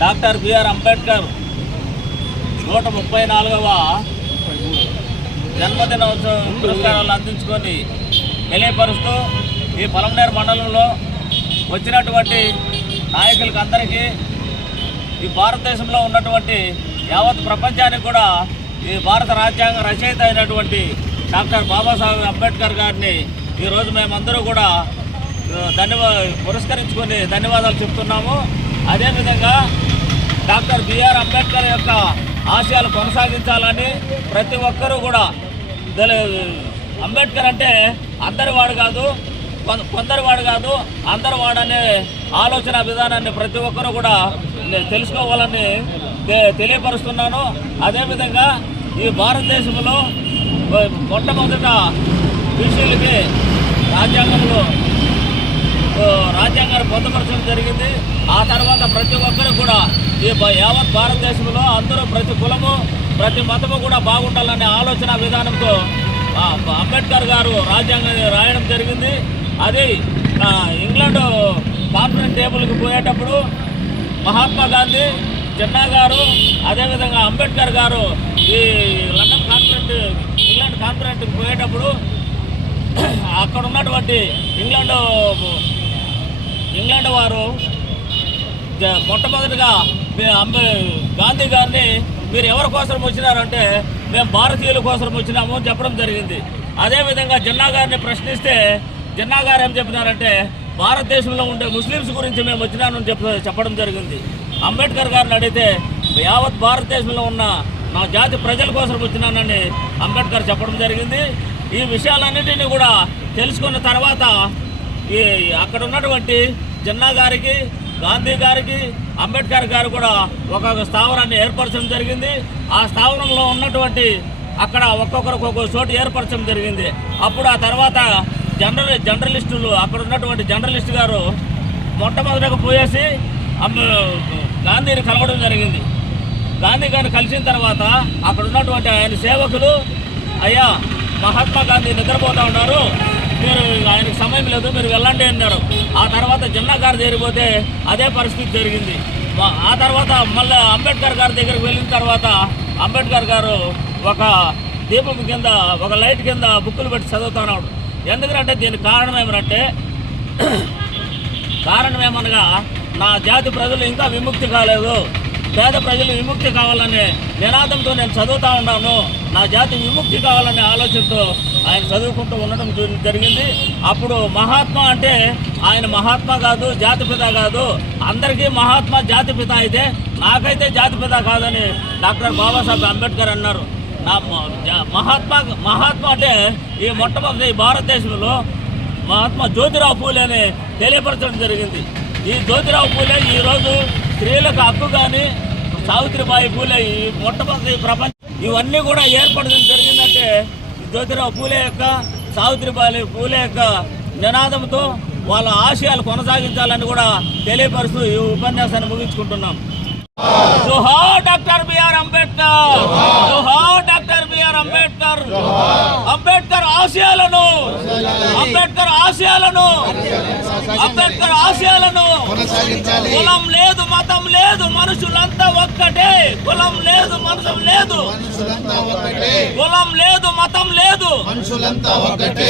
Doctor BR Ambedkar నూట ముప్పై నాలుగవ జన్మదినోత్సవ పురస్కారాలు అందించుకొని తెలియపరుస్తూ ఈ పొలంనేరు మండలంలో వచ్చినటువంటి నాయకులకు అందరికీ ఈ భారతదేశంలో ఉన్నటువంటి యావత్ ప్రపంచానికి కూడా ఈ భారత రాజ్యాంగ రచయిత అయినటువంటి డాక్టర్ బాబాసాహెబ్ అంబేద్కర్ గారిని ఈరోజు మేమందరూ కూడా ధన్యవా పురస్కరించుకొని ధన్యవాదాలు చెప్తున్నాము. అదేవిధంగా డాక్టర్ బిఆర్ అంబేద్కర్ యొక్క ఆశయాలు కొనసాగించాలని ప్రతి ఒక్కరూ కూడా అంబేద్కర్ అంటే అందరి వాడు కాదు కొం- కొందరి వాడు కాదు అందరి వాడనే ఆలోచన విధానాన్ని ప్రతి ఒక్కరూ కూడా తెలుసుకోవాలని తె- తెలియపరుస్తున్నాను. అదేవిధంగా ఈ భారతదేశంలో మొట్టమొదట బీసీలకి రాజ్యాంగంలో రాజ్యాంగాన్ని పొందపరచడం జరిగింది. ఆ తర్వాత ప్రతి ఒక్కరు కూడా ఈ యావత్ భారతదేశంలో అందరూ ప్రతి కులము ప్రతి మతము కూడా బాగుండాలనే ఆలోచన విధానంతో అంబేద్కర్ గారు రాజ్యాంగాన్ని రాయడం జరిగింది. అది ఇంగ్లాండ్ కాన్ఫరెన్స్ టేబుల్కి పోయేటప్పుడు మహాత్మా గాంధీ జిన్నా గారు అదేవిధంగా అంబేద్కర్ గారు ఈ లండన్ కాన్ఫరెంట్ ఇంగ్లాండ్ కాన్ఫరెంట్కి పోయేటప్పుడు అక్కడ ఉన్నటువంటి ఇంగ్లాండ్ ఇంగ్లాండ్ వారు మొట్టమొదటిగా అంబే గాంధీ గారిని మీరు ఎవరి కోసం వచ్చినారంటే మేము భారతీయుల కోసం వచ్చినాము అని చెప్పడం జరిగింది. అదేవిధంగా జిన్నా గారిని ప్రశ్నిస్తే జిన్నా గారు ఏం చెప్పినారంటే భారతదేశంలో ఉండే ముస్లిమ్స్ గురించి మేము వచ్చినామని చెప్ప చెప్పడం జరిగింది. అంబేద్కర్ గారిని అడిగితే యావత్ భారతదేశంలో ఉన్న నా జాతి ప్రజల కోసం వచ్చినానని అంబేద్కర్ చెప్పడం జరిగింది. ఈ విషయాలన్నింటినీ కూడా తెలుసుకున్న తర్వాత ఈ అక్కడ ఉన్నటువంటి జిన్నా గారికి గాంధీ గారికి అంబేద్కర్ గారు కూడా ఒక్కొక్క స్థావరాన్ని ఏర్పరచడం జరిగింది. ఆ స్థావరంలో ఉన్నటువంటి అక్కడ ఒక్కొక్కరికి ఒక్కొక్క చోటు ఏర్పరచడం జరిగింది. అప్పుడు ఆ తర్వాత జనరల్ జర్నలిస్టులు అక్కడ ఉన్నటువంటి జర్నలిస్ట్ గారు మొట్టమొదటిగా పోయేసి గాంధీని కలవడం జరిగింది. గాంధీ గారిని కలిసిన తర్వాత అక్కడ ఉన్నటువంటి ఆయన సేవకులు అయ్యా మహాత్మా గాంధీ నిద్రపోతూ ఉన్నారు. మీరు ఆయనకు సమయం లేదు మీరు వెళ్ళండి అన్నారు. ఆ తర్వాత జిన్నా గారి అదే పరిస్థితి జరిగింది. ఆ తర్వాత మళ్ళీ అంబేద్కర్ గారి దగ్గరికి వెళ్ళిన తర్వాత అంబేద్కర్ గారు ఒక దీపం కింద ఒక లైట్ కింద బుక్కులు పెట్టి చదువుతున్నాడు ఎందుకంటే దీనికి కారణం ఏమనంటే కారణం ఏమనగా నా జాతి ప్రజలు ఇంకా విముక్తి కాలేదు. పేద ప్రజలు విముక్తి కావాలనే నినాదంతో నేను చదువుతా ఉన్నాను. నా జాతి విముక్తి కావాలనే ఆలోచనతో ఆయన చదువుకుంటూ ఉండడం జరిగింది. అప్పుడు మహాత్మా అంటే ఆయన మహాత్మా కాదు జాతిపిత కాదు. అందరికీ మహాత్మా జాతిపిత అయితే నాకైతే జాతిపిత కాదని డాక్టర్ బాబాసాహెబ్ అంబేద్కర్ అన్నారు. నా జా- మహాత్మా మహాత్మా అంటే ఈ మొట్టమొదటి భారతదేశంలో మహాత్మా జ్యోతిరావు పూలే అని తెలియపరచడం జరిగింది. ఈ జ్యోతిరావు పూలే ఈ రోజు స్త్రీలకు హక్కు కానీ సావిత్రిబాయి పూలే ఈ మొట్టమొదటి ప్రపంచం ఇవన్నీ కూడా ఏర్పడడం జరిగిందంటే జ్యోతిరావు పూలే యొక్క సావిత్రిబాయి పూలే యొక్క నినాదంతో వాళ్ళ ఆశయాలు కొనసాగించాలని కూడా తెలియపరుస్తూ ఈ ఉపన్యాసాన్ని ముగించుకుంటున్నాం. జోహార్ డాక్టర్ బిఆర్ అంబేద్కర్! జోహార్ బిఆర్ అంబేద్కర్. అంబేద్కర్ ఆశయాలను. అంబేద్కర్ ఆశయాలను. అంబేద్కర్ ఆశయాలను. కులం లేదు మతం లేదు మనుషులంతా ఒక్కటే. కులం లేదు మతం లేదు. కులం లేదు మతం లేదు. మనుషులంతా ఒకటే